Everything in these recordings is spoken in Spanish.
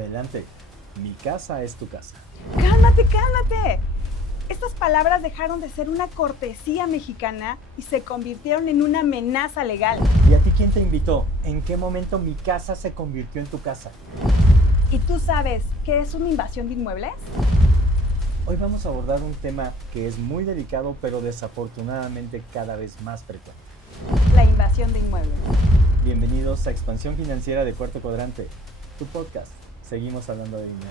Adelante, mi casa es tu casa. ¡Cálmate, cálmate! Estas palabras dejaron de ser una cortesía mexicana y se convirtieron en una amenaza legal. ¿Y a ti quién te invitó? ¿En qué momento mi casa se convirtió en tu casa? ¿Y tú sabes qué es una invasión de inmuebles? Hoy vamos a abordar un tema que es muy delicado, pero desafortunadamente cada vez más frecuente. La invasión de inmuebles. Bienvenidos a Expansión Financiera de Cuarto Cuadrante, tu podcast. Seguimos hablando de dinero.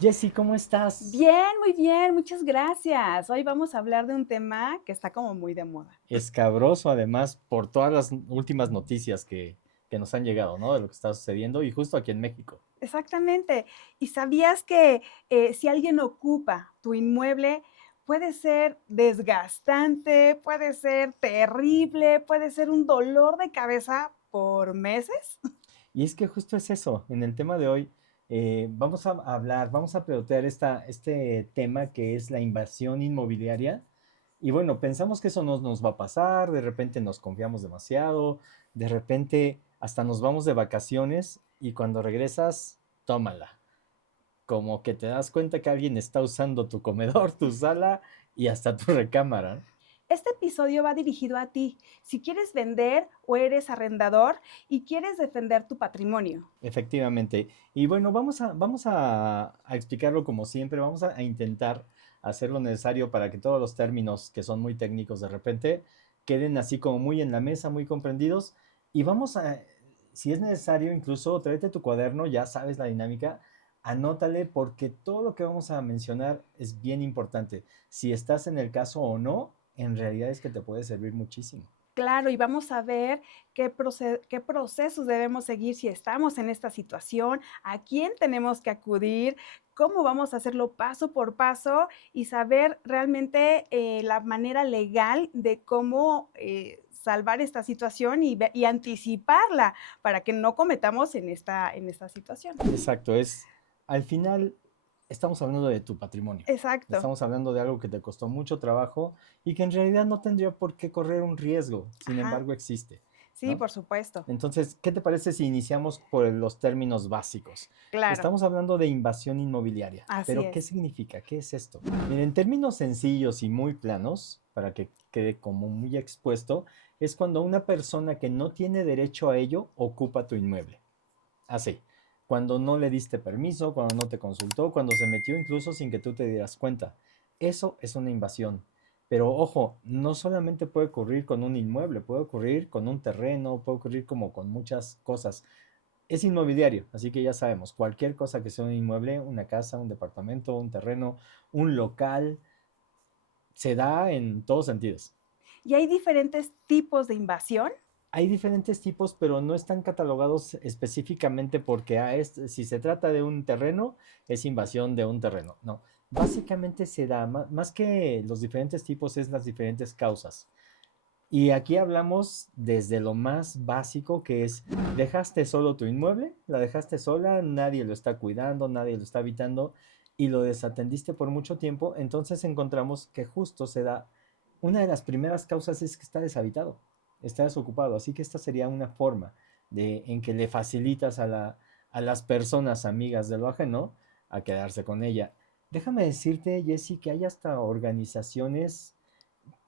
Jessy, ¿cómo estás? Bien, muy bien, muchas gracias. Hoy vamos a hablar de un tema que está como muy de moda. Escabroso, además, por todas las últimas noticias que nos han llegado, ¿no? De lo que está sucediendo y justo aquí en México. Exactamente. ¿Y sabías que si alguien ocupa tu inmueble, puede ser desgastante, puede ser terrible, puede ser un dolor de cabeza por meses? Y es que justo es eso, en el tema de hoy vamos a hablar, vamos a plantear este tema que es la invasión inmobiliaria. Y bueno, pensamos que eso no nos va a pasar, de repente nos confiamos demasiado, de repente hasta nos vamos de vacaciones y cuando regresas, tómala. Como que te das cuenta que alguien está usando tu comedor, tu sala y hasta tu recámara. Este episodio va dirigido a ti, si quieres vender o eres arrendador y quieres defender tu patrimonio. Efectivamente. Y bueno, vamos a explicarlo como siempre, vamos a intentar hacer lo necesario para que todos los términos que son muy técnicos de repente queden así como muy en la mesa, muy comprendidos. Y vamos a, si es necesario, incluso tráete tu cuaderno, ya sabes la dinámica, anótale porque todo lo que vamos a mencionar es bien importante. Si estás en el caso o no, en realidad es que te puede servir muchísimo. Claro, y vamos a ver qué procesos debemos seguir si estamos en esta situación, a quién tenemos que acudir, cómo vamos a hacerlo paso por paso y saber realmente la manera legal de cómo salvar esta situación y anticiparla para que no cometamos en esta situación. Exacto, al final estamos hablando de tu patrimonio. Exacto. Estamos hablando de algo que te costó mucho trabajo y que en realidad no tendría por qué correr un riesgo, sin Ajá. embargo existe, Sí, ¿no? por supuesto. Entonces, ¿qué te parece si iniciamos por los términos básicos? Claro, Estamos hablando de invasión inmobiliaria, así pero ¿qué es. significa? ¿Qué es esto? Miren, en términos sencillos y muy planos, para que quede como muy expuesto, es cuando una persona que no tiene derecho a ello ocupa tu inmueble. Así, cuando no le diste permiso, cuando no te consultó, cuando se metió incluso sin que tú te dieras cuenta. Eso es una invasión. Pero ojo, no solamente puede ocurrir con un inmueble, puede ocurrir con un terreno, puede ocurrir como con muchas cosas. Es inmobiliario, así que ya sabemos, cualquier cosa que sea un inmueble, una casa, un departamento, un terreno, un local, se da en todos sentidos. Y hay diferentes tipos de invasión. Hay diferentes tipos, pero no están catalogados específicamente porque si se trata de un terreno, es invasión de un terreno. No, básicamente se da, más que los diferentes tipos, es las diferentes causas. Y aquí hablamos desde lo más básico, que es, dejaste solo tu inmueble, la dejaste sola, nadie lo está cuidando, nadie lo está habitando y lo desatendiste por mucho tiempo, entonces encontramos que justo se da, una de las primeras causas es que está deshabitado, está desocupado, así que esta sería una forma en que le facilitas a las personas amigas de lo ajeno a quedarse con ella. Déjame decirte, Jessy, que hay hasta organizaciones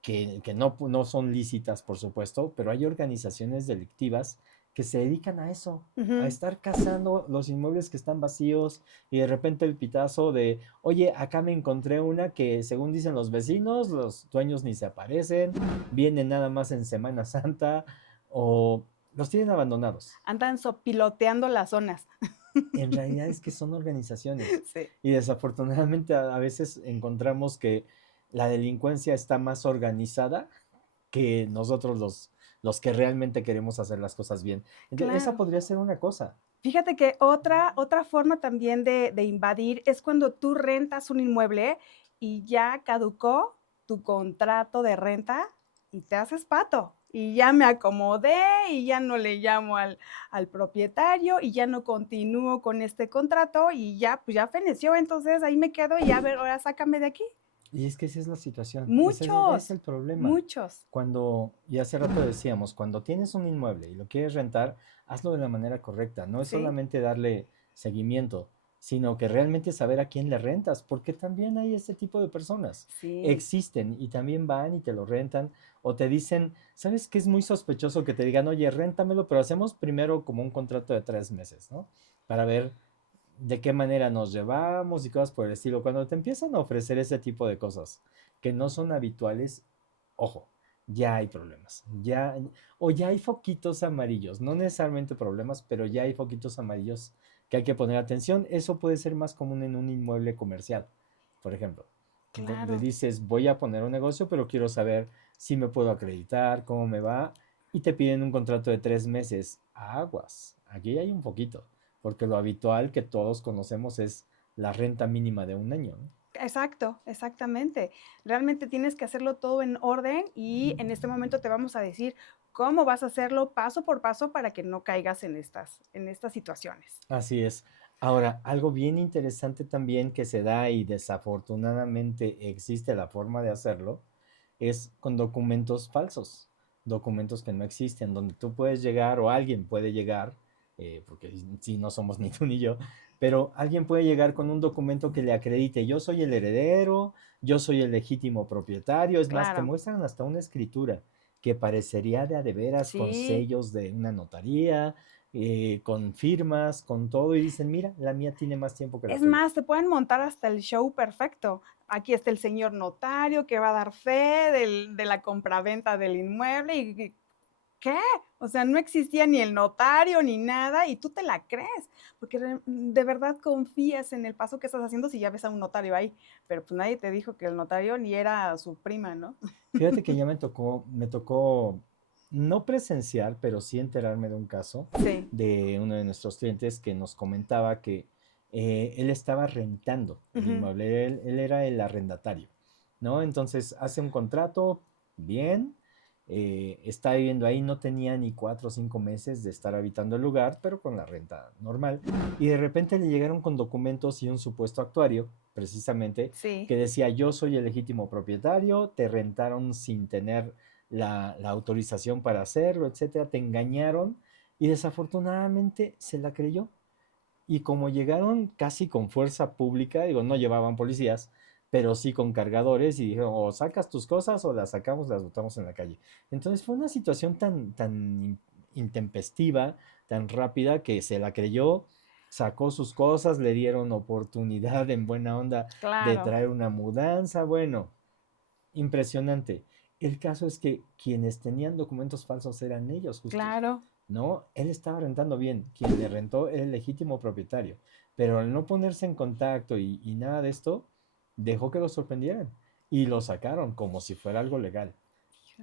que no son lícitas, por supuesto, pero hay organizaciones delictivas que se dedican a eso, a Ujú. estar cazando los inmuebles que están vacíos y de repente el pitazo de, oye, acá me encontré una que según dicen los vecinos, los dueños ni se aparecen, vienen nada más en Semana Santa o los tienen abandonados. Andan sopiloteando las zonas. En realidad es que son organizaciones Sí. y desafortunadamente a veces encontramos que la delincuencia está más organizada que nosotros los que realmente queremos hacer las cosas bien. Entonces, esa Claro. podría ser una cosa. Fíjate que otra forma también de invadir es cuando tú rentas un inmueble y ya caducó tu contrato de renta y te haces pato. Y ya me acomodé y ya no le llamo al propietario y ya no continúo con este contrato y ya, pues ya feneció, entonces ahí me quedo y a ver, ahora sácame de aquí. Y es que esa es la situación, ese es Muchos, el problema. muchos. Cuando, y hace rato decíamos, cuando tienes un inmueble y lo quieres rentar, hazlo de la manera correcta. No es Sí, solamente darle seguimiento, sino que realmente saber a quién le rentas, porque también hay ese tipo de personas. sí, Existen y también van y te lo rentan o te dicen, ¿sabes qué es muy sospechoso que te digan, oye, réntamelo, pero hacemos primero como un contrato de 3 meses, ¿no? Para ver de qué manera nos llevamos y cosas por el estilo. Cuando te empiezan a ofrecer ese tipo de cosas que no son habituales, ojo, ya hay problemas. O ya hay foquitos amarillos, no necesariamente problemas, pero ya hay foquitos amarillos que hay que poner atención. Eso puede ser más común en un inmueble comercial, por ejemplo, donde claro. dices, voy a poner un negocio, pero quiero saber si me puedo acreditar, cómo me va, y te piden un contrato de 3 meses. Aguas, aquí hay un poquito porque lo habitual que todos conocemos es la renta mínima de un año, ¿no? Exacto, exactamente. Realmente tienes que hacerlo todo en orden y en este momento te vamos a decir cómo vas a hacerlo paso por paso para que no caigas en estas situaciones. Así es. Ahora, algo bien interesante también que se da y desafortunadamente existe la forma de hacerlo, es con documentos falsos, documentos que no existen, donde tú puedes llegar o alguien puede llegar, porque si no somos ni tú ni yo, pero alguien puede llegar con un documento que le acredite, yo soy el heredero, yo soy el legítimo propietario, es más, te Claro, muestran hasta una escritura que parecería de veras con sí. sellos de una notaría, con firmas, con todo, y dicen, mira, la mía tiene más tiempo que la Es tuya. más, te pueden montar hasta el show perfecto. Aquí está el señor notario que va a dar fe de la compraventa del inmueble y ¿qué? O sea, no existía ni el notario ni nada y tú te la crees, porque de verdad confías en el paso que estás haciendo si ya ves a un notario ahí, pero pues nadie te dijo que el notario ni era su prima, ¿no? Fíjate que ya me tocó no presenciar, pero sí enterarme de un caso Sí, de uno de nuestros clientes que nos comentaba que él estaba rentando el ujú, inmueble, él era el arrendatario, ¿no? Entonces hace un contrato, bien, está viviendo ahí, no tenía ni 4 o 5 meses de estar habitando el lugar, pero con la renta normal, y de repente le llegaron con documentos y un supuesto actuario, precisamente sí, que decía yo soy el legítimo propietario, te rentaron sin tener la autorización para hacerlo, etcétera, te engañaron y desafortunadamente se la creyó. Y como llegaron casi con fuerza pública, digo, no llevaban policías, pero sí con cargadores y dijeron, o sacas tus cosas o las sacamos, las botamos en la calle. Entonces fue una situación tan intempestiva, tan rápida que se la creyó, sacó sus cosas, le dieron oportunidad en buena onda de claro, traer una mudanza, bueno, impresionante. El caso es que quienes tenían documentos falsos eran ellos justos. claro. No, él estaba rentando bien. Quien le rentó era el legítimo propietario. Pero al no ponerse en contacto y nada de esto, dejó que lo sorprendieran. Y lo sacaron como si fuera algo legal.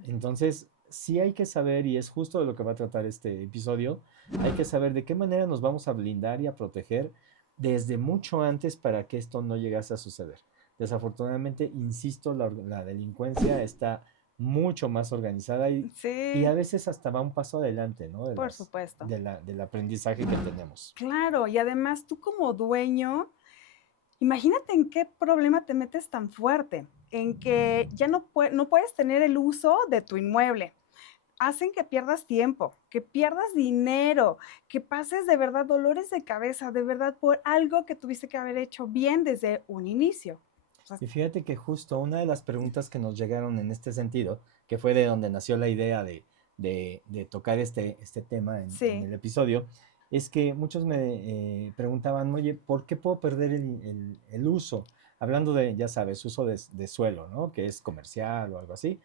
Entonces, sí hay que saber, y es justo de lo que va a tratar este episodio, hay que saber de qué manera nos vamos a blindar y a proteger desde mucho antes para que esto no llegase a suceder. Desafortunadamente, insisto, la delincuencia está mucho más organizada y a Sí, veces hasta va un paso adelante, ¿no? por supuesto. Del aprendizaje que tenemos. Claro, y además tú como dueño, imagínate en qué problema te metes tan fuerte, en que ya no puedes tener el uso de tu inmueble. Hacen que pierdas tiempo, que pierdas dinero, que pases de verdad dolores de cabeza, de verdad por algo que tuviste que haber hecho bien desde un inicio. O sea, Y fíjate que justo una de las preguntas que nos llegaron en este sentido, que fue de donde nació la idea de tocar este tema en sí, el episodio, es que muchos me preguntaban, oye, ¿por qué puedo perder el uso? Hablando de, ya sabes, uso de suelo, ¿no? Que es comercial o algo así.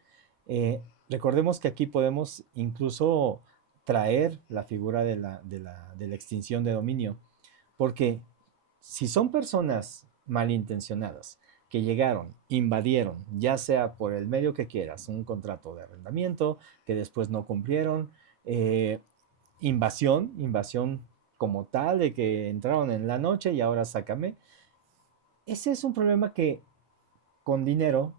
Recordemos que aquí podemos incluso traer la figura de la extinción de dominio, porque si son personas malintencionadas, que llegaron, invadieron, ya sea por el medio que quieras, un contrato de arrendamiento que después no cumplieron, eh, invasión como tal, de que entraron en la noche y ahora sácame. Ese es un problema que con dinero,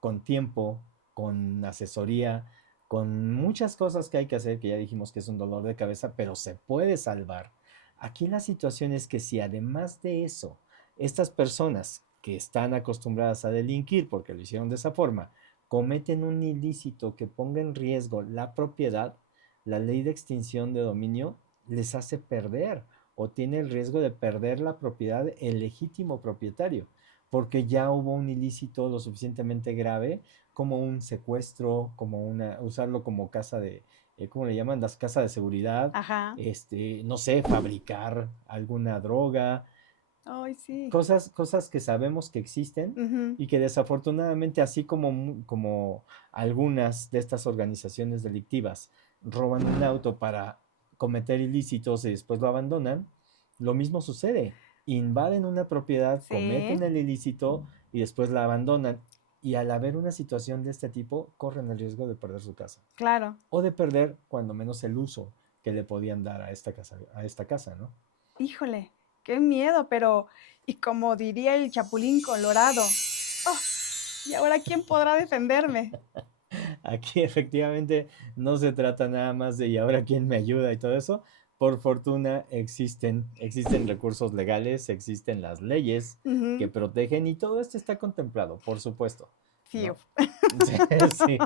con tiempo, con asesoría, con muchas cosas que hay que hacer, que ya dijimos que es un dolor de cabeza, pero se puede salvar. Aquí la situación es que si además de eso, estas personas que están acostumbradas a delinquir porque lo hicieron de esa forma, cometen un ilícito que ponga en riesgo la propiedad, la ley de extinción de dominio les hace perder o tiene el riesgo de perder la propiedad el legítimo propietario, porque ya hubo un ilícito lo suficientemente grave como un secuestro, como usarlo como casa de, ¿cómo le llaman? Las casas de seguridad, Ajá. no sé, fabricar alguna droga, Ay, sí. cosas que sabemos que existen Ujú. y que desafortunadamente, así como algunas de estas organizaciones delictivas roban un auto para cometer ilícitos y después lo abandonan, lo mismo sucede. Invaden una propiedad, Sí, cometen el ilícito y después la abandonan. Y al haber una situación de este tipo, corren el riesgo de perder su casa claro. o de perder cuando menos el uso que le podían dar a esta casa, ¿no? Híjole, qué miedo, pero y como diría el Chapulín Colorado, oh, ¿y ahora quién podrá defenderme? Aquí efectivamente no se trata nada más de y ahora quién me ayuda y todo eso. Por fortuna existen recursos legales, existen las leyes que Ujú. protegen y todo esto está contemplado, por supuesto, Fiu. ¿no? Sí,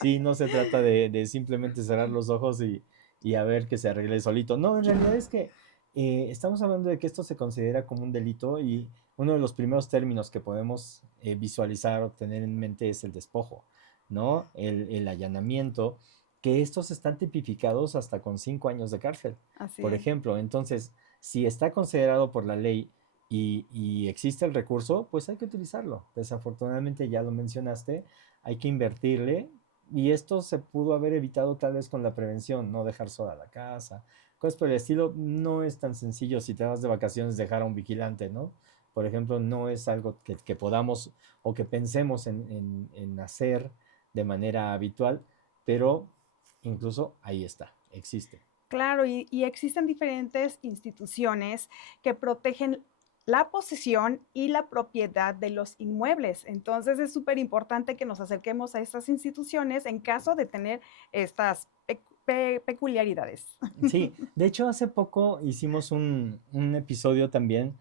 sí, no se trata de simplemente cerrar los ojos y a ver que se arregle solito. No, en realidad es que estamos hablando de que esto se considera como un delito y uno de los primeros términos que podemos visualizar o tener en mente es el despojo, ¿no? El allanamiento, que estos están tipificados hasta con 5 años de cárcel, Así por es. ejemplo. Entonces, si está considerado por la ley y existe el recurso, pues hay que utilizarlo. Desafortunadamente, ya lo mencionaste, hay que invertirle y esto se pudo haber evitado tal vez con la prevención, no dejar sola la casa, cosas por el estilo. No es tan sencillo si te vas de vacaciones dejar a un vigilante, ¿no? Por ejemplo, no es algo que podamos o que pensemos en hacer de manera habitual, pero incluso ahí está, existe. Claro, y existen diferentes instituciones que protegen la posesión y la propiedad de los inmuebles. Entonces, es súper importante que nos acerquemos a estas instituciones en caso de tener estas peculiaridades. Sí, de hecho hace poco hicimos un episodio también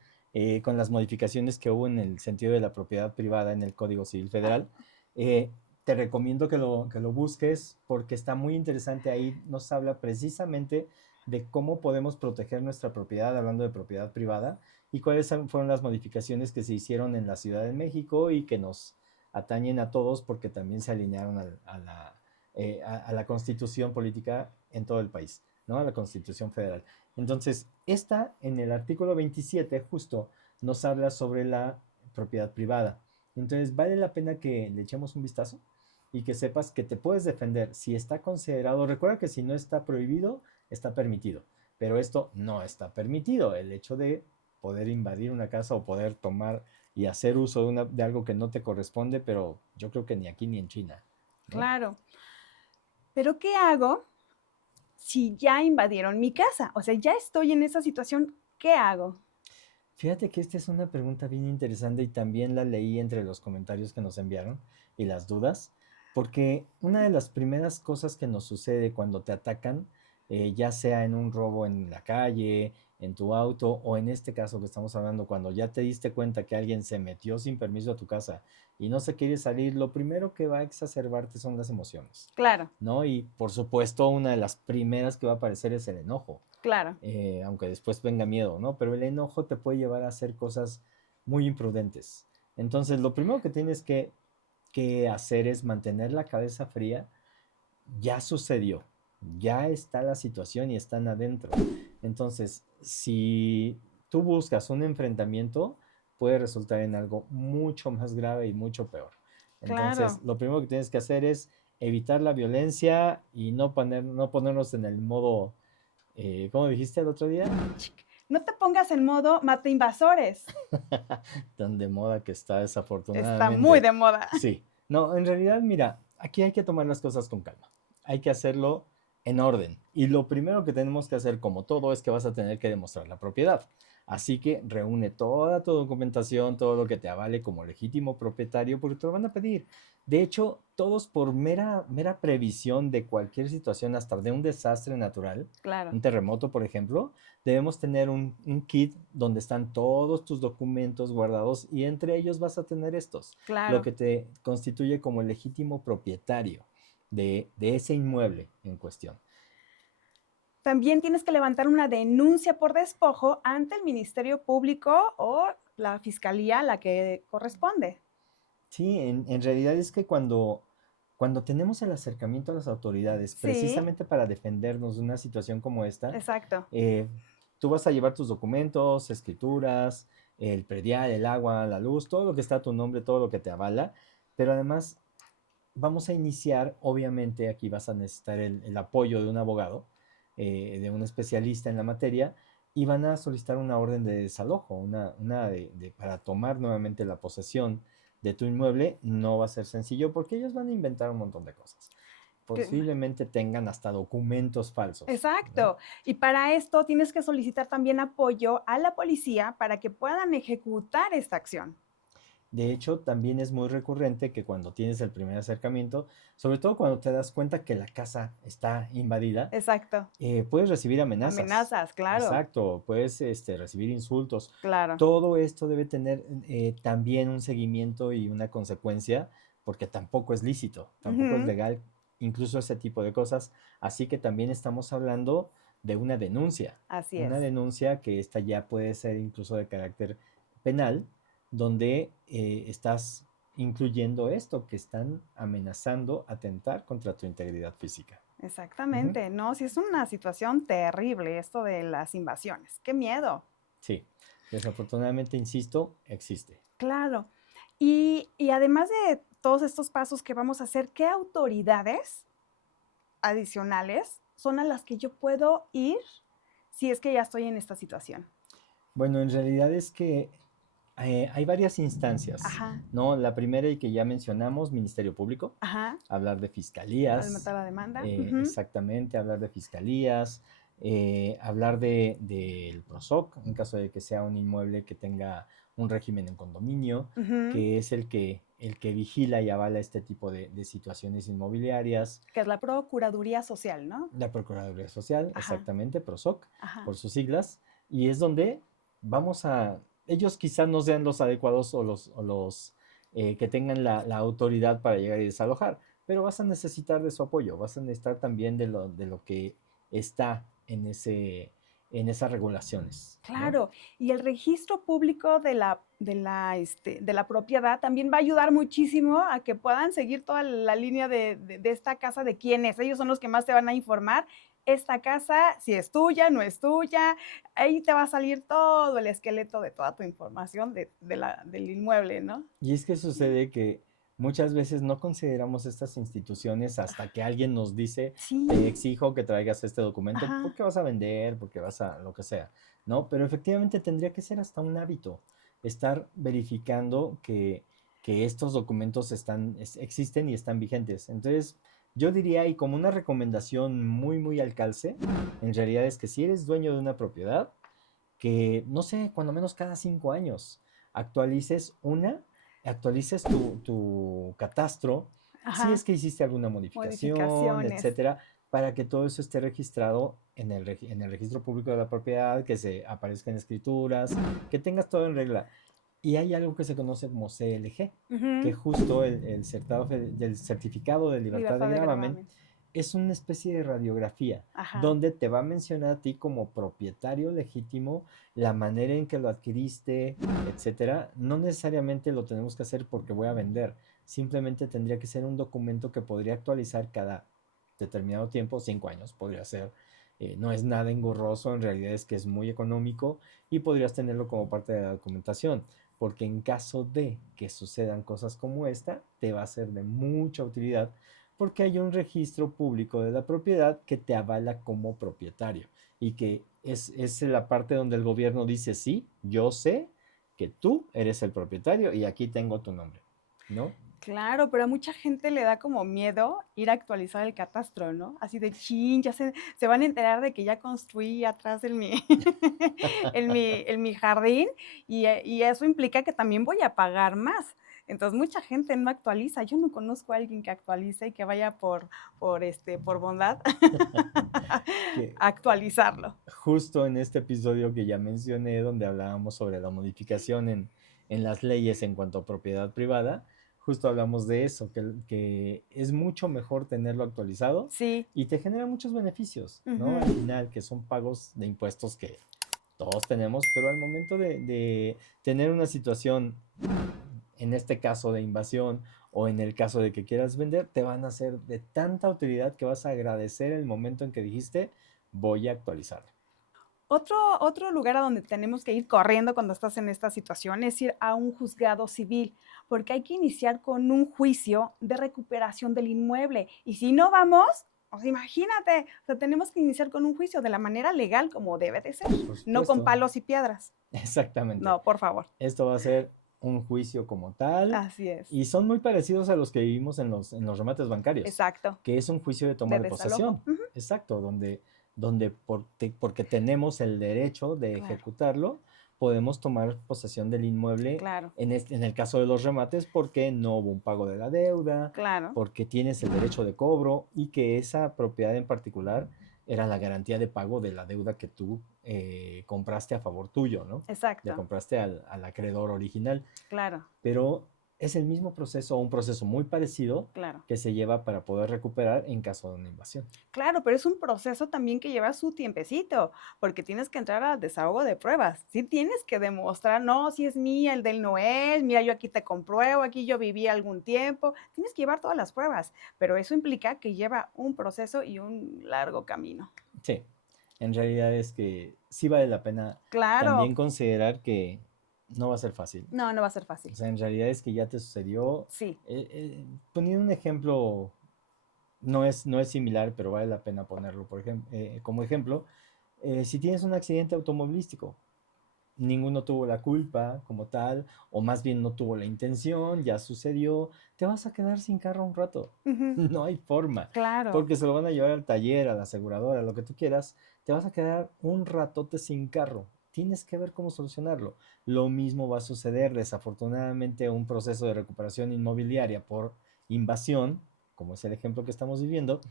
con las modificaciones que hubo en el sentido de la propiedad privada en el Código Civil Federal. Eh, Te recomiendo que lo busques porque está muy interesante. Ahí nos habla precisamente de cómo podemos proteger nuestra propiedad, hablando de propiedad privada, y cuáles fueron las modificaciones que se hicieron en la Ciudad de México y que nos atañen a todos porque también se alinearon a la constitución política en todo el país, ¿no? A la Constitución Federal. Entonces, esta en el artículo 27 justo nos habla sobre la propiedad privada. Entonces, vale la pena que le echemos un vistazo y que sepas que te puedes defender si está considerado. Recuerda que si no está prohibido, está permitido. Pero esto no está permitido. El hecho de poder invadir una casa o poder tomar y hacer uso de algo que no te corresponde, pero yo creo que ni aquí ni en China, ¿no? Claro, pero ¿qué hago si ya invadieron mi casa? O sea, ya estoy en esa situación, ¿qué hago? Fíjate que esta es una pregunta bien interesante y también la leí entre los comentarios que nos enviaron y las dudas, porque una de las primeras cosas que nos sucede cuando te atacan, ya sea en un robo en la calle, en tu auto o en este caso que estamos hablando, cuando ya te diste cuenta que alguien se metió sin permiso a tu casa y no se quiere salir, lo primero que va a exacerbarte son las emociones, Claro, ¿no? Y por supuesto, una de las primeras que va a aparecer es el enojo, claro. aunque después venga miedo, ¿no? Pero el enojo te puede llevar a hacer cosas muy imprudentes. Entonces, lo primero que tienes que hacer es mantener la cabeza fría. Ya sucedió, ya está la situación y están adentro. Entonces, si tú buscas un enfrentamiento, puede resultar en algo mucho más grave y mucho peor. Entonces, Claro. lo primero que tienes que hacer es evitar la violencia y no ponernos en el modo, ¿cómo dijiste el otro día? No te pongas en modo mata invasores. Tan de moda que está Está muy desafortunadamente. de moda. Sí, no, en realidad, mira, aquí hay que tomar las cosas con calma. Hay que hacerlo en orden. Y lo primero que tenemos que hacer, como todo, es que vas a tener que demostrar la propiedad. Así que reúne toda tu documentación, todo lo que te avale como legítimo propietario, porque te lo van a pedir. De hecho, todos por mera previsión de cualquier situación, hasta de un desastre natural, Claro, un terremoto, por ejemplo, debemos tener un kit donde están todos tus documentos guardados y entre ellos vas a tener estos, lo claro. que te constituye como el legítimo propietario de ese inmueble en cuestión. También tienes que levantar una denuncia por despojo ante el Ministerio Público o la fiscalía a la que corresponde. Sí, en realidad es que cuando tenemos el acercamiento a las autoridades, Sí, precisamente para defendernos de una situación como esta, exacto. eh, tú vas a llevar tus documentos, escrituras, el predial, el agua, la luz, todo lo que está a tu nombre, todo lo que te avala, pero además vamos a iniciar, obviamente aquí vas a necesitar el apoyo de un abogado, de un especialista en la materia, y van a solicitar una orden de desalojo, para tomar nuevamente la posesión de tu inmueble. No va a ser sencillo porque ellos van a inventar un montón de cosas. Que- Posiblemente tengan hasta documentos falsos, ¿no? Exacto. Y para esto tienes que solicitar también apoyo a la policía para que puedan ejecutar esta acción. De hecho, también es muy recurrente que cuando tienes el primer acercamiento, sobre todo cuando te das cuenta que la casa está invadida, Exacto. puedes recibir amenazas. Amenazas, claro, Exacto, puedes recibir insultos. claro. Todo esto debe tener también un seguimiento y una consecuencia, porque tampoco es lícito, tampoco es Ujú, legal, incluso ese tipo de cosas. Así que también estamos hablando de así es. una denuncia que esta ya puede ser incluso de carácter penal, donde estás incluyendo esto, que están amenazando atentar contra tu integridad física. Ujú. Exactamente. No, sí es una situación terrible esto de las invasiones. Qué miedo. Sí, desafortunadamente, insisto, existe. Claro. Y además de todos estos pasos que vamos a hacer, ¿qué autoridades adicionales son a las que yo puedo ir si es que ya estoy en esta situación? Bueno, en realidad es que hay varias instancias, Ajá, ¿no? La primera y que ya mencionamos, Ministerio Público, ajá, hablar de al fiscalías, matar la demanda. Ujú, exactamente, hablar de fiscalías, hablar del PROSOC, en caso de que sea un inmueble que tenga un régimen en condominio, ujú, que es el que vigila y avala este tipo de situaciones inmobiliarias. que es la Procuraduría Social, ¿no? La Procuraduría Social, Ajá, exactamente, PROSOC, ajá. por sus siglas, y es donde vamos a, ellos quizás no sean los adecuados o los que tengan la autoridad para llegar y desalojar, pero vas a necesitar de su apoyo, vas a necesitar también de lo que está en esas regulaciones, ¿no? Claro, y el registro público de la propiedad también va a ayudar muchísimo a que puedan seguir toda la línea de esta casa de quién es. Ellos son los que más te van a informar. Esta casa, si es tuya, no es tuya, ahí te va a salir todo el esqueleto de toda tu información del inmueble, ¿no? Y es que sucede que muchas veces no consideramos estas instituciones hasta que alguien nos dice, te Sí, exijo que traigas este documento ajá, porque vas a vender, porque vas a lo que sea, ¿no? Pero efectivamente tendría que ser hasta un hábito estar verificando que estos documentos existen y están vigentes. Entonces, yo diría, y como una recomendación muy, muy al calce, en realidad es que si eres dueño de una propiedad, que, no sé, cuando menos cada 5 años actualices tu catastro, si es ajá, que hiciste alguna modificación, modificaciones. etcétera, para que todo eso esté registrado en el registro público de la propiedad, que se aparezca en escrituras, que tengas todo en regla. Y hay algo que se conoce como CLG, que Ujú, justo del certificado de libertad de libertad de gravamen gravamen. es una especie de radiografía Ajá, donde te va a mencionar a ti como propietario legítimo la manera en que lo adquiriste, etcétera. No necesariamente lo tenemos que hacer porque voy a vender, simplemente tendría que ser un documento que podría actualizar cada determinado tiempo, 5 años podría ser. No es nada engorroso, en realidad es que es muy económico y podrías tenerlo como parte de la documentación, porque en caso de que sucedan cosas como esta, te va a ser de mucha utilidad porque hay un registro público de la propiedad que te avala como propietario y que es la parte donde el gobierno dice, sí, yo sé que tú eres el propietario y aquí tengo tu nombre. ¿no? Claro, pero a mucha gente le da como miedo ir a actualizar el catastro, ¿no? Así de chin, ya se van a enterar de que ya construí atrás en mi, en mi jardín y eso implica que también voy a pagar más. Entonces mucha gente no actualiza. Yo no conozco a alguien que actualice y que vaya por bondad Que a actualizarlo. justo en este episodio que ya mencioné, donde hablábamos sobre la modificación en las leyes en cuanto a propiedad privada, justo hablamos de eso, que es mucho mejor tenerlo actualizado Sí. y te genera muchos beneficios, ¿no? Al Ujú. final, que son pagos de impuestos que todos tenemos, pero al momento de tener una situación, en este caso de invasión o en el caso de que quieras vender, te van a ser de tanta utilidad que vas a agradecer el momento en que dijiste, voy a actualizarlo. Otro lugar a donde tenemos que ir corriendo cuando estás en esta situación es ir a un juzgado civil, porque hay que iniciar con un juicio de recuperación del inmueble. Y si no vamos, pues imagínate, o sea, tenemos que iniciar con un juicio de la manera legal como debe de ser, Por no con supuesto, palos y piedras. exactamente. No, por favor. Esto va a ser un juicio como tal Así es. y son muy parecidos a los que vivimos en los remates bancarios, Exacto. que es un juicio de toma De de desalojo. posesión, Ujú. exacto, donde porque tenemos el derecho de Claro, ejecutarlo, podemos tomar posesión del inmueble claro, en el caso de los remates porque no hubo un pago de la deuda, claro. porque tienes el derecho de cobro y que esa propiedad en particular era la garantía de pago de la deuda que tú compraste a favor tuyo, ¿no? Le Exacto. compraste al acreedor original, Claro, pero es el mismo proceso o un proceso muy parecido claro. que se lleva para poder recuperar en caso de una invasión. Claro, pero es un proceso también que lleva su tiempecito, porque tienes que entrar al desahogo de pruebas. Sí tienes que demostrar, no, si es mía, el del no es, mira, yo aquí te compruebo, aquí yo viví algún tiempo. Tienes que llevar todas las pruebas, pero eso implica que lleva un proceso y un largo camino. Sí, en realidad es que sí vale la pena también Claro, considerar que no va a ser fácil. no, no va a ser O fácil. sea, en realidad es que ya te sucedió. Sí. Poniendo un ejemplo, no es similar, pero vale la pena ponerlo por como ejemplo. Si tienes un accidente automovilístico, ninguno tuvo la culpa como tal, o más bien no tuvo la intención, ya sucedió, te vas a quedar sin carro un rato. Ujú. No hay forma, Claro, porque se lo van a llevar al taller, a la aseguradora, lo que tú quieras, te vas a quedar un ratote sin carro. Tienes que ver cómo solucionarlo. Lo mismo va a suceder, desafortunadamente, un proceso de recuperación inmobiliaria por invasión, como es el ejemplo que estamos viviendo,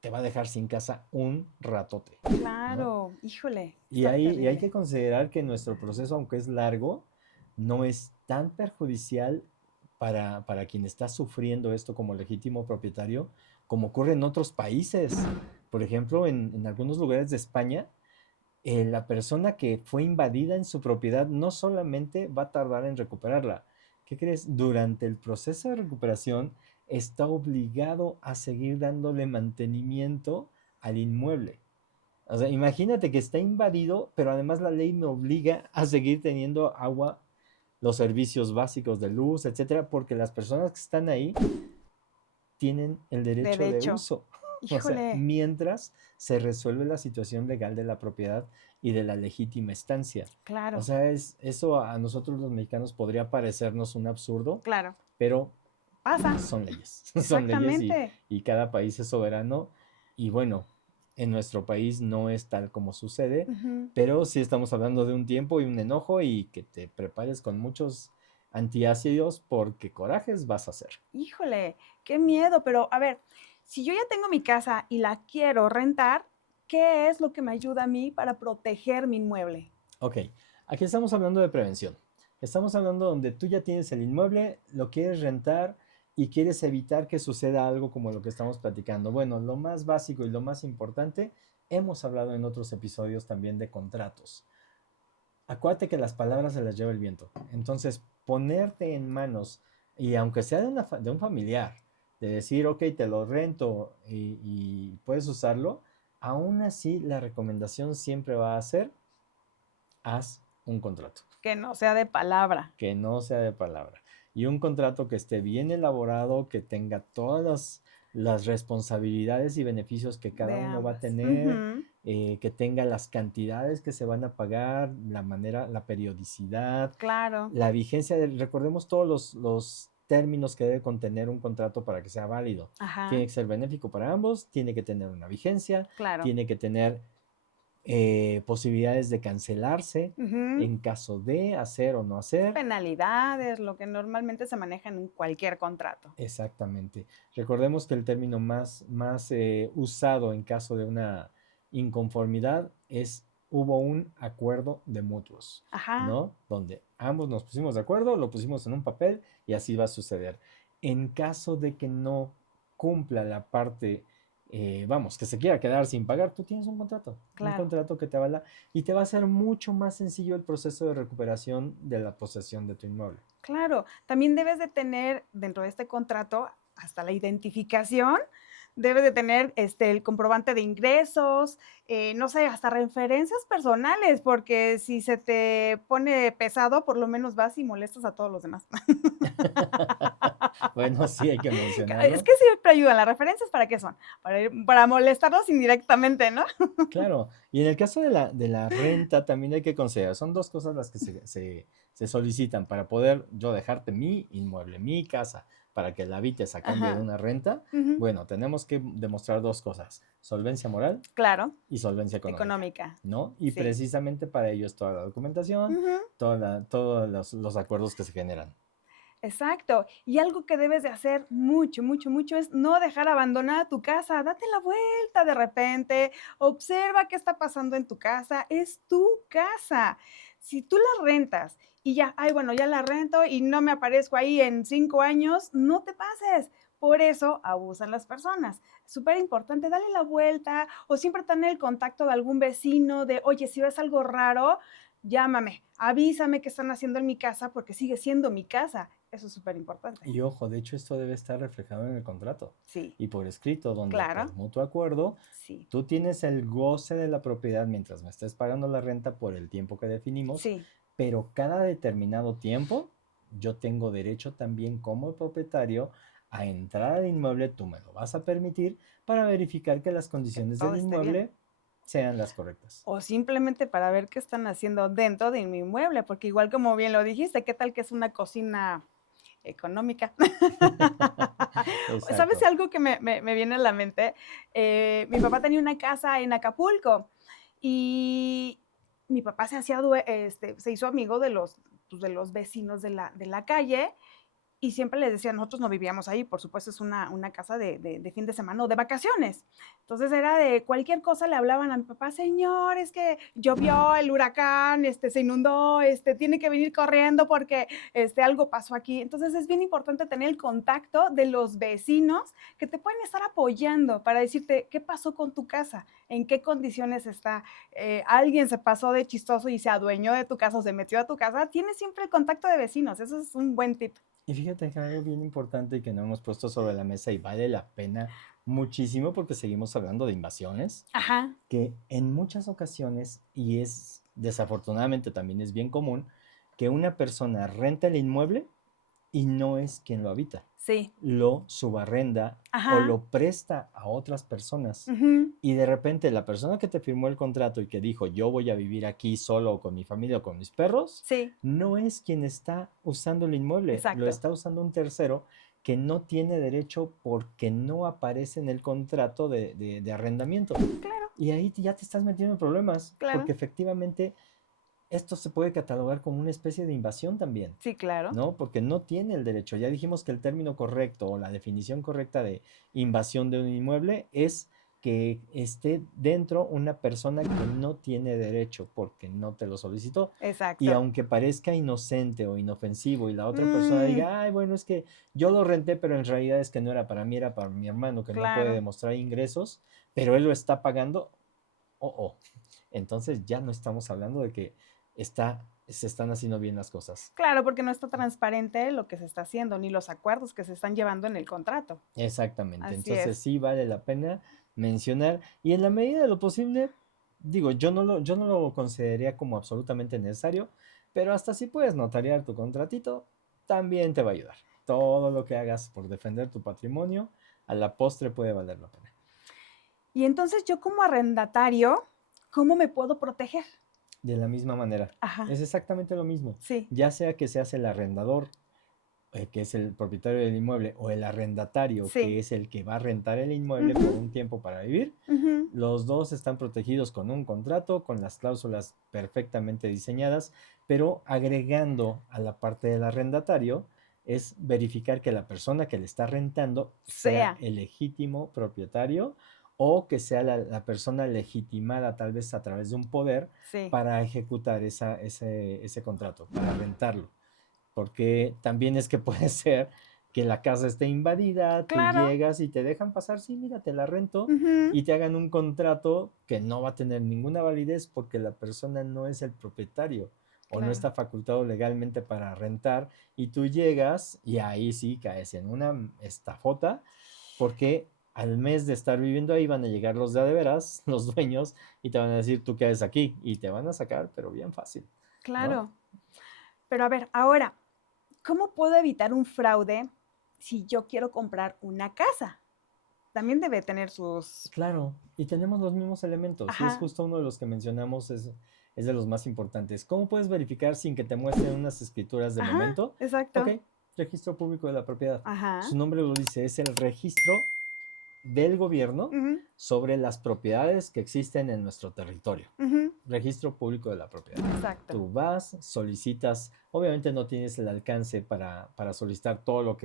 te va a dejar sin casa un ratote, ¿no? claro, híjole, Y está hay terrible. que considerar que nuestro proceso, aunque es largo, no es tan perjudicial para quien está sufriendo esto como legítimo propietario, como ocurre en otros países. Por ejemplo, en algunos lugares de España, la persona que fue invadida en su propiedad no solamente va a tardar en recuperarla. ¿Qué crees? Durante el proceso de recuperación está obligado a seguir dándole mantenimiento al inmueble. O sea, imagínate que está invadido, pero además la ley me obliga a seguir teniendo agua, los servicios básicos de luz, etcétera, porque las personas que están ahí tienen el derecho de Derecho. uso. O sea, Híjole, mientras se resuelve la situación legal de la propiedad y de la legítima estancia. O claro, sea, eso a nosotros los mexicanos podría parecernos un absurdo, claro. pero Pasa, son leyes, son leyes exactamente. y cada país es soberano. Y bueno, en nuestro país no es tal como sucede, Ujú. pero sí estamos hablando de un tiempo y un enojo y que te prepares con muchos antiácidos porque corajes vas a hacer. Híjole, qué miedo, pero a ver, si yo ya tengo mi casa y la quiero rentar, ¿qué es lo que me ayuda a mí para proteger mi inmueble? Ok, aquí estamos hablando de prevención. Estamos hablando donde tú ya tienes el inmueble, lo quieres rentar y quieres evitar que suceda algo como lo que estamos platicando. Bueno, lo más básico y lo más importante, hemos hablado en otros episodios también de contratos. Acuérdate que las palabras se las lleva el viento. Entonces, ponerte en manos, y aunque sea de un familiar, de decir, ok, te lo rento y puedes usarlo, aún así la recomendación siempre va a ser, haz un contrato, Que no sea de palabra. que no sea de palabra. Y un contrato que esté bien elaborado, que tenga todas las responsabilidades y beneficios que cada uno va a Veamos. tener, Ujú. que tenga las cantidades que se van a pagar, la manera, la periodicidad, Claro. la vigencia. Recordemos todos los términos que debe contener un contrato para que sea válido. Ajá. Tiene que ser benéfico para ambos, tiene que tener una vigencia, Claro. tiene que tener posibilidades de cancelarse Ujú. en caso de hacer o no hacer. Penalidades, lo que normalmente se maneja en cualquier contrato. Exactamente. Recordemos que el término más usado en caso de una inconformidad es hubo un acuerdo de mutuos, Ajá. ¿no? Donde ambos nos pusimos de acuerdo, lo pusimos en un papel y así va a suceder. En caso de que no cumpla la parte, vamos, que se quiera quedar sin pagar, tú tienes un Claro. contrato que te avala y te va a ser mucho más sencillo el proceso de recuperación de la posesión de tu inmueble. Claro, también debes de tener dentro de este contrato hasta la identificación, debes de tener, el comprobante de ingresos, no sé, hasta referencias personales, porque si se te pone pesado, por lo menos vas y molestas a todos los demás. Bueno, sí, hay que Es mencionarlo. que siempre ayudan, las referencias, ¿para qué son? Para molestarlos indirectamente, ¿no? Claro, y en el caso de la renta también hay que considerar, son dos cosas las que se solicitan para poder yo dejarte mi inmueble, mi casa, para que la habites a cambio de Ajá, una renta. ujú, Bueno, tenemos que demostrar dos cosas, solvencia moral claro, y solvencia económica, económica, ¿no? Y sí. precisamente para ello es toda la documentación, Ujú. todos los acuerdos que se generan. Exacto. Y algo que debes de hacer mucho, mucho, mucho es no dejar abandonada tu casa. Date la vuelta de repente, observa qué está pasando en tu casa. Es tu casa. Si tú la rentas y ya, ay, bueno, ya la rento y no me aparezco ahí en 5 años, no te pases. Por eso abusan las personas. Súper importante, dale la vuelta o siempre tener el contacto de algún vecino de, oye, si ves algo raro, llámame, avísame qué están haciendo en mi casa porque sigue siendo mi casa. Eso es súper importante. Y ojo, de hecho esto debe estar reflejado en el contrato Sí, y por escrito, donde claro, por mutuo acuerdo sí, tú tienes el goce de la propiedad mientras me estés pagando la renta por el tiempo que definimos, sí. pero cada determinado tiempo yo tengo derecho también como propietario a entrar al inmueble, tú me lo vas a permitir para verificar que las Que condiciones todo del esté bien. inmueble sean las correctas. O simplemente para ver qué están haciendo dentro de mi inmueble, porque igual como bien lo dijiste, ¿qué tal que es una cocina económica? ¿Sabes Exacto. algo que me viene a la mente? Mi papá tenía una casa en Acapulco y mi papá se hizo amigo de los vecinos de la calle. Y siempre les decía, nosotros no vivíamos ahí, por supuesto, es una casa de fin de semana o de vacaciones. Entonces era de cualquier cosa le hablaban a mi papá, señor, es que llovió, el huracán, se inundó, tiene que venir corriendo porque algo pasó aquí. Entonces es bien importante tener el contacto de los vecinos que te pueden estar apoyando para decirte qué pasó con tu casa, en qué condiciones está, alguien se pasó de chistoso y se adueñó de tu casa o se metió a tu casa. Tienes siempre el contacto de vecinos, eso es un buen tip. Y fíjate que algo bien importante que no hemos puesto sobre la mesa y vale la pena muchísimo porque seguimos hablando de invasiones, Ajá, que en muchas ocasiones, y es desafortunadamente también es bien común, que una persona renta el inmueble y no es quien lo habita, sí. lo subarrenda o Ajá, lo presta a otras personas. ujú, Y de repente la persona que te firmó el contrato y que dijo yo voy a vivir aquí solo con mi familia o con mis perros, sí, no es quien está usando el inmueble, lo exacto. está usando un tercero que no tiene derecho porque no aparece en el contrato de arrendamiento. Claro, Y ahí ya te estás metiendo en problemas, claro. porque efectivamente esto se puede catalogar como una especie de invasión también, Sí, claro. ¿no? Porque no tiene el derecho. Ya dijimos que el término correcto o la definición correcta de invasión de un inmueble es que esté dentro una persona que no tiene derecho porque no te lo solicitó. Y Exacto. aunque parezca inocente o inofensivo y la otra persona Mm, diga, ay, bueno, es que yo lo renté, pero en realidad es que no era para mí, era para mi hermano que no puede claro. demostrar ingresos, pero él lo está pagando, oh. Entonces ya no estamos hablando de que se están haciendo bien las cosas. Claro, porque no está transparente lo que se está haciendo, ni los acuerdos que se están llevando en el contrato. Exactamente. Así Entonces es. sí vale la pena mencionar y en la medida de lo posible, digo, yo no lo consideraría como absolutamente necesario, pero hasta si puedes notariar tu contratito, también te va a ayudar. Todo lo que hagas por defender tu patrimonio, a la postre puede valer la pena. Y entonces yo como arrendatario, ¿cómo me puedo proteger? De la misma manera. Ajá, Es exactamente lo mismo. sí. Ya sea que seas el arrendador, que es el propietario del inmueble, o el arrendatario, que Sí. es el que va a rentar el inmueble por un tiempo para vivir, Ujú. los dos están protegidos con un contrato, con las cláusulas perfectamente diseñadas, pero agregando a la parte del arrendatario es verificar que la persona que le está rentando sea Sea. el legítimo propietario o que sea la persona legitimada tal vez a través de un poder Sí. para ejecutar ese contrato, para rentarlo. Porque también es que puede ser que la casa esté invadida, tú Claro. llegas y te dejan pasar, sí, mira, te la rento, Ujú. y te hagan un contrato que no va a tener ninguna validez porque la persona no es el propietario o no Claro. está facultado legalmente para rentar, y tú llegas y ahí sí caes en una estafota porque al mes de estar viviendo ahí van a llegar los de a de veras, los dueños, y te van a decir, tú qué haces aquí, y te van a sacar, pero bien fácil, ¿no? Claro. Pero a ver, ahora, ¿cómo puedo evitar un fraude si yo quiero comprar una casa? También debe tener sus... Claro, y tenemos los mismos elementos, y es Ajá, justo uno de los que mencionamos, es de los más importantes. ¿Cómo puedes verificar sin que te muestren unas escrituras de ajá, momento? Ok, exacto. registro público de la propiedad. Ajá. Su nombre lo dice, es el registro del gobierno Ujú, sobre las propiedades que existen en nuestro territorio. ujú, Registro público de la propiedad. exacto. Tú vas, solicitas, obviamente no tienes el alcance para solicitar todo lo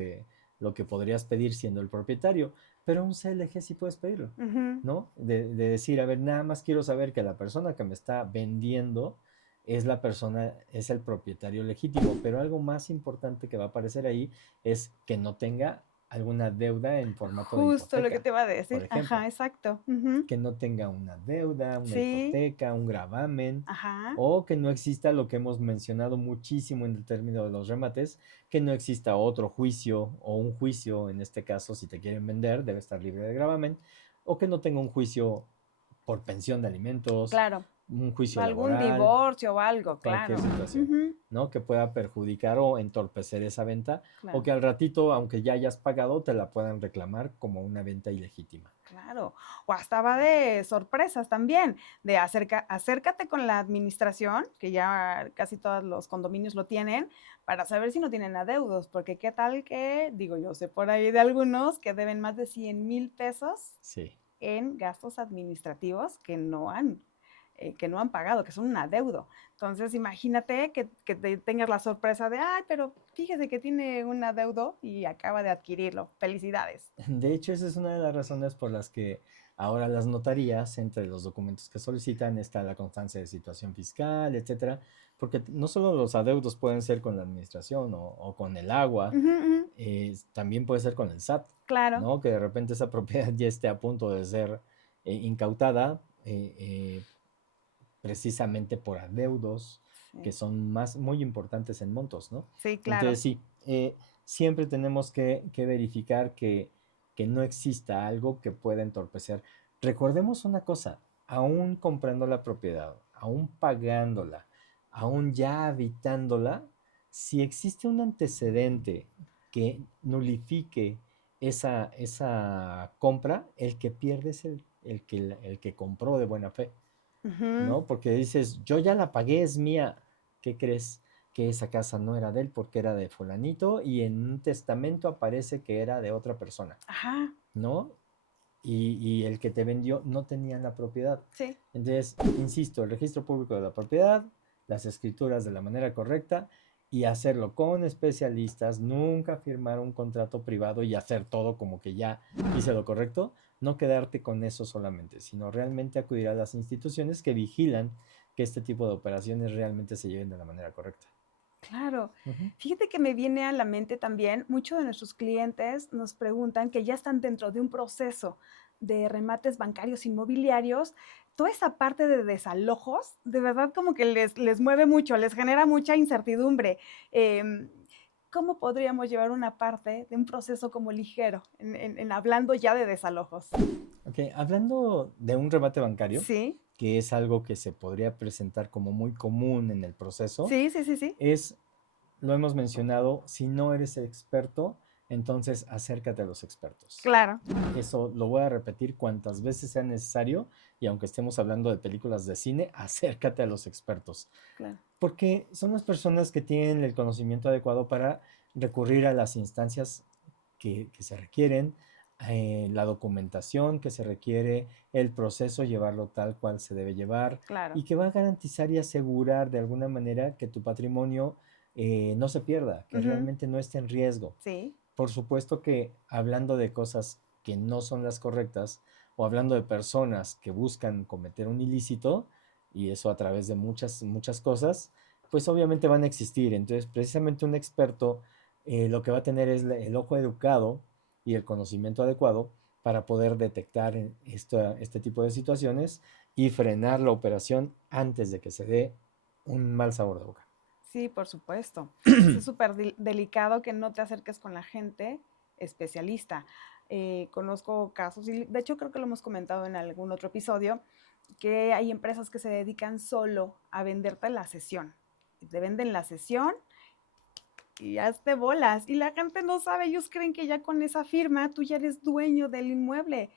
que podrías pedir siendo el propietario, pero un CLG sí puedes pedirlo, Ujú, ¿no? De decir, a ver, nada más quiero saber que la persona que me está vendiendo es la persona, es el propietario legítimo, pero algo más importante que va a aparecer ahí es que no tenga alguna deuda en formato de justo lo que hipoteca, te iba a por decir. ejemplo, Ajá, exacto. Ujú, que no tenga una deuda, una sí, hipoteca, un gravamen, ajá. o que no exista lo que hemos mencionado muchísimo en el término de los remates, que no exista otro juicio o un juicio, en este caso, si te quieren vender, debe estar libre de gravamen, o que no tenga un juicio por pensión de alimentos, Claro. un juicio Algún laboral, divorcio o algo, cualquier claro. situación, Ujú, ¿no? Que pueda perjudicar o entorpecer esa venta, o claro. que al ratito, aunque ya hayas pagado, te la puedan reclamar como una venta ilegítima. Claro, o hasta va de sorpresas también, de acércate con la administración, que ya casi todos los condominios lo tienen, para saber si no tienen adeudos, porque qué tal que, digo, yo sé por ahí de algunos que deben más de 100,000 pesos Sí. en gastos administrativos que no han pagado, que son un adeudo. Entonces, imagínate que tengas la sorpresa de, ay, pero fíjese que tiene un adeudo y acaba de adquirirlo. Felicidades. De hecho, esa es una de las razones por las que ahora las notarías, entre los documentos que solicitan, está la constancia de situación fiscal, etcétera, porque no solo los adeudos pueden ser con la administración o con el agua, Ujú, ujú, también puede ser con el SAT, claro. ¿no? Que de repente esa propiedad ya esté a punto de ser incautada, precisamente por adeudos que Sí, son muy importantes en montos, ¿no? sí, claro. Entonces sí, siempre tenemos que verificar que no exista algo que pueda entorpecer. Recordemos una cosa, aún comprando la propiedad, aún pagándola, aún ya habitándola, si existe un antecedente que nulifique esa compra, el que pierde es el que compró de buena fe. Ujú. ¿No? Porque dices, yo ya la pagué, es mía. ¿Qué crees? Que esa casa no era de él porque era de fulanito y en un testamento aparece que era de otra persona, Ajá, ¿no? Y el que te vendió no tenía la propiedad. sí, Entonces, insisto, el registro público de la propiedad, las escrituras de la manera correcta y hacerlo con especialistas, nunca firmar un contrato privado y hacer todo como que ya hice lo correcto, no quedarte con eso solamente, sino realmente acudir a las instituciones que vigilan que este tipo de operaciones realmente se lleven de la manera correcta. claro. Ujú. Fíjate que me viene a la mente también, muchos de nuestros clientes nos preguntan que ya están dentro de un proceso de remates bancarios inmobiliarios. Toda esa parte de desalojos, de verdad como que les mueve mucho, les genera mucha incertidumbre. Em, ¿Cómo podríamos llevar una parte de un proceso como ligero en hablando ya de desalojos? Ok, hablando de un remate bancario, Sí, que es algo que se podría presentar como muy común en el proceso, sí, sí, sí, sí. es, lo hemos mencionado, si no eres experto, Entonces, acércate a los expertos. Claro, Eso lo voy a repetir cuantas veces sea necesario y aunque estemos hablando de películas de cine, acércate a los expertos, claro. porque son las personas que tienen el conocimiento adecuado para recurrir a las instancias que se requieren, la documentación que se requiere, el proceso, llevarlo tal cual se debe llevar Claro. y que va a garantizar y asegurar de alguna manera que tu patrimonio no se pierda, que Ujú, realmente no esté en riesgo. sí, Por supuesto que hablando de cosas que no son las correctas o hablando de personas que buscan cometer un ilícito, y eso a través de muchas cosas, pues obviamente van a existir. Entonces, precisamente un experto lo que va a tener es el ojo educado y el conocimiento adecuado para poder detectar este tipo de situaciones y frenar la operación antes de que se dé un mal sabor de boca. sí, por supuesto. Es súper delicado que no te acerques con la gente especialista. Conozco casos, y de hecho creo que lo hemos comentado en algún otro episodio, que hay empresas que se dedican solo a venderte la sesión. Te venden la sesión y hazte bolas. Y la gente no sabe, ellos creen que ya con esa firma tú ya eres dueño del inmueble.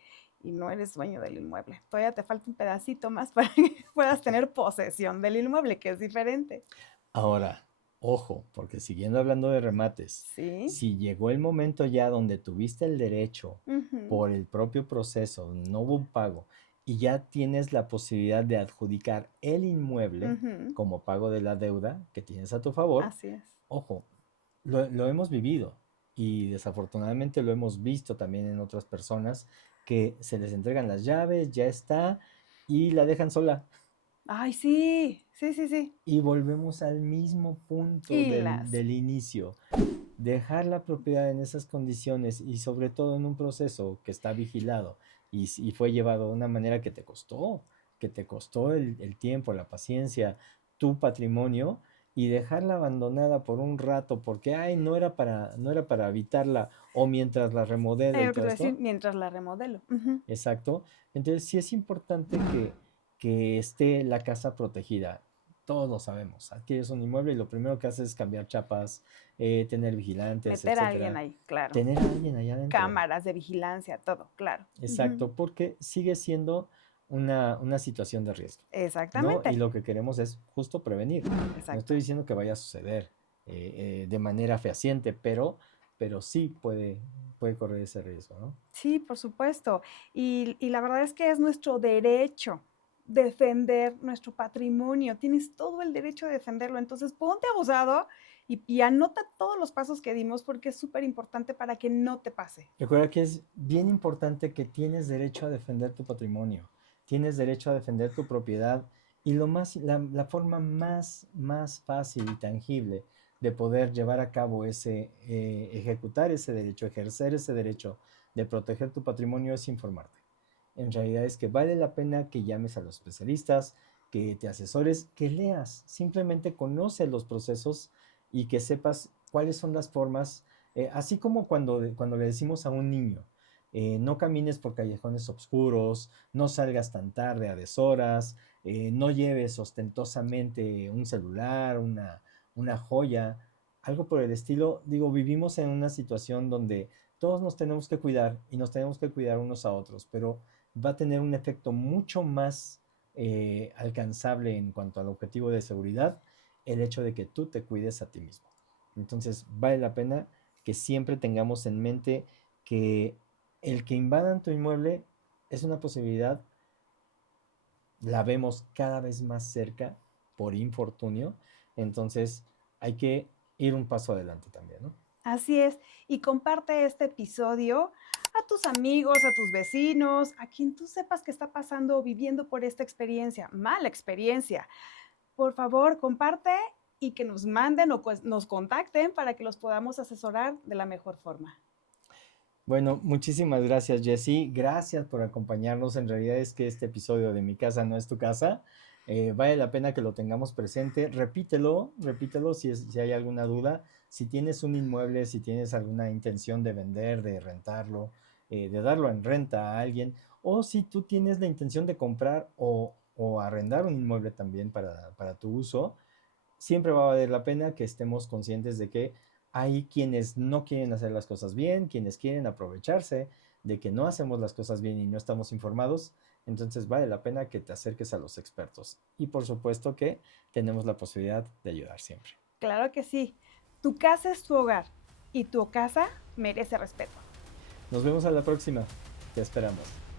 Y no eres dueño del inmueble. Todavía te falta un pedacito más para que puedas tener posesión del inmueble, que es diferente. Ahora, ojo, porque siguiendo hablando de remates, Sí. si llegó el momento ya donde tuviste el derecho Ujú, por el propio proceso, no hubo un pago, y ya tienes la posibilidad de adjudicar el inmueble ujú, como pago de la deuda que tienes a tu favor, así es. ojo, lo hemos vivido y desafortunadamente lo hemos visto también en otras personas que se les entregan las llaves, ya está, y la dejan sola. Ay, sí, sí, sí, sí. Y volvemos al mismo punto Y del inicio. Dejar la propiedad en esas condiciones y sobre todo en un proceso que está vigilado y fue llevado de una manera que te costó el tiempo, la paciencia, tu patrimonio y dejarla abandonada por un rato porque, ay, no era para habitarla o mientras la remodelo y lo que te todo iba a decir, esto. mientras la remodelo. Ujú, Exacto. Entonces sí es importante que esté la casa protegida. Todos lo sabemos. Adquieres un inmueble y lo primero que haces es cambiar chapas, tener vigilantes, meter a alguien etcétera. ahí, claro. Tener a alguien allá adentro. Cámaras de vigilancia, todo, claro. Ujú, Exacto, porque sigue siendo una situación de riesgo, ¿no? Y exactamente, lo que queremos es justo prevenir. No exacto. estoy diciendo que vaya a suceder de manera fehaciente, pero sí puede correr ese riesgo, ¿no? Sí, por supuesto. Y la verdad es que es nuestro derecho defender nuestro patrimonio. Tienes todo el derecho de defenderlo. Entonces, ponte abusado y anota todos los pasos que dimos porque es súper importante para que no te pase. Recuerda que es bien importante que tienes derecho a defender tu patrimonio, tienes derecho a defender tu propiedad y la forma más fácil y tangible de poder llevar a cabo ejecutar ese derecho, ejercer ese derecho de proteger tu patrimonio es informarte. En realidad es que vale la pena que llames a los especialistas, que te asesores, que leas, simplemente conoce los procesos y que sepas cuáles son las formas así como cuando le decimos a un niño, no camines por callejones oscuros, no salgas tan tarde a deshoras, no lleves ostentosamente un celular, una joya, algo por el estilo. Digo, vivimos en una situación donde todos nos tenemos que cuidar y nos tenemos que cuidar unos a otros, pero va a tener un efecto mucho más alcanzable en cuanto al objetivo de seguridad el hecho de que tú te cuides a ti mismo. Entonces, vale la pena que siempre tengamos en mente que el que invadan tu inmueble es una posibilidad, la vemos cada vez más cerca por infortunio, entonces hay que ir un paso adelante también, ¿no? Así es. Y comparte este episodio a tus amigos, a tus vecinos, a quien tú sepas que está pasando o viviendo por esta experiencia, mala experiencia. Por favor, comparte y que nos manden o nos contacten para que los podamos asesorar de la mejor forma. Bueno, muchísimas gracias, Jessy. Gracias por acompañarnos. En realidad es que este episodio de Mi casa no es tu casa. Vale la pena que lo tengamos presente. Repítelo si hay alguna duda. Si tienes un inmueble, si tienes alguna intención de vender, de rentarlo, de darlo en renta a alguien, o si tú tienes la intención de comprar o arrendar un inmueble también para tu uso, siempre va a valer la pena que estemos conscientes de que Hay quienes no quieren hacer las cosas bien, quienes quieren aprovecharse de que no hacemos las cosas bien y no estamos informados. Entonces vale la pena que te acerques a los expertos. Y por supuesto que tenemos la posibilidad de ayudar siempre. Claro que sí. Tu casa es tu hogar y tu casa merece respeto. Nos vemos a la próxima. Te esperamos.